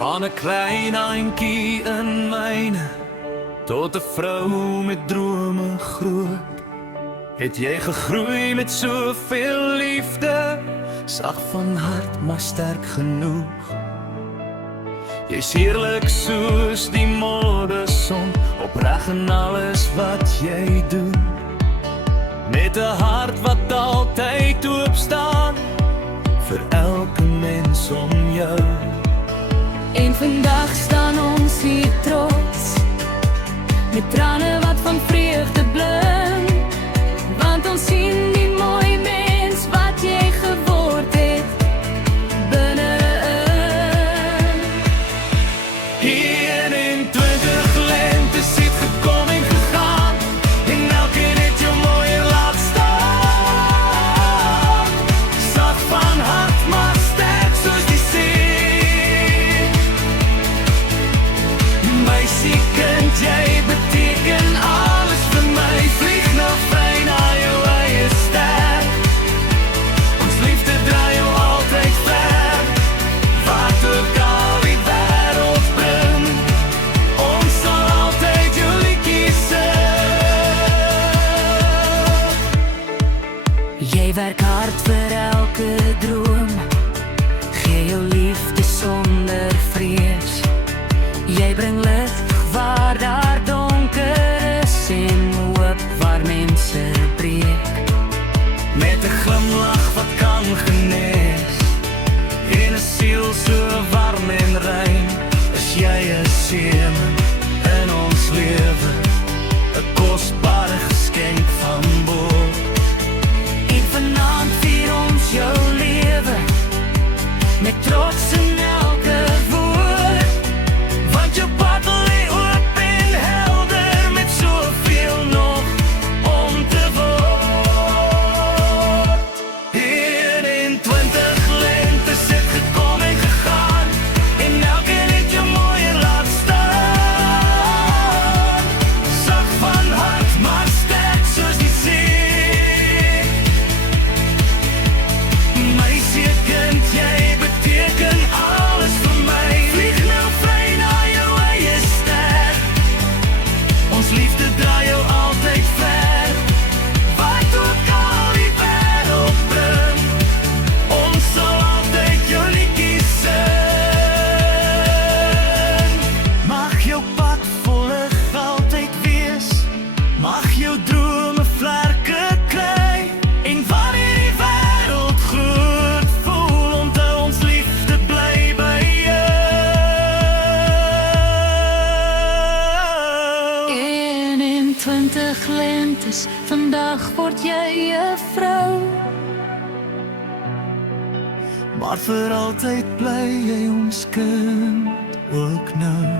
Van 'n klein handjie in myne tot 'n vrou met drome groot, het jy gegroei met soveel liefde, sag van hart maar sterk genoeg. Jy's heerlik soos die môreson, opreg in alles wat jy doen, met 'n hart wat altyd oop staan vir elke mens om jou. En vandag staan ons hier trots, met trane wat van vreugde blink, want ons sien die mooi mens wat jy geword het binne-in. 21 lentes het gekom en gegaan, en elkeen het jou mooier laat staan. Sag van hart maar sterk soos die see. Meisie kind, jy beteken alles vir my. Vlieg nou vry na jou eie ster. Ons liefde draai jou altyd ver, wat ook al die wêreld bring. Ons sal altyd jou liedjies sing. Jy werk hard vir elke droom, gee jou liefde sonder vrees. Jy bring lig waar daar donker is, en hoop waar mense breek. Met 'n glimlach wat kan genees, en 'n siel so warm en rein, is jy 'n seëning in ons lewe, 'n kosbare geskenk van bo. En vanaand vier ons jou lewe, met trots in elke woord, want jou pad lê oop en helder, met soveel nog om te word. 21 lentes het gekom en gegaan, en elkeen het jou mooier laat staan. Sag van hart maar sterk soos die see. Meisie kind, jy beteken alles vir my. Vlieg nou vry na jou eie ster. Ons liefde draai jou altyd ver, wat ook al die wêreld bring. Ons sal altyd jou liedjies sing. Mag jou pad volig altyd wees, mag jou drome vlerke kry, en wanneer die wêreld groot voel, onthou ons liefde bly by jou. 21 lentes, vandag word jy 'n vrou, Maar vir altyd bly jy ons kind ook nou.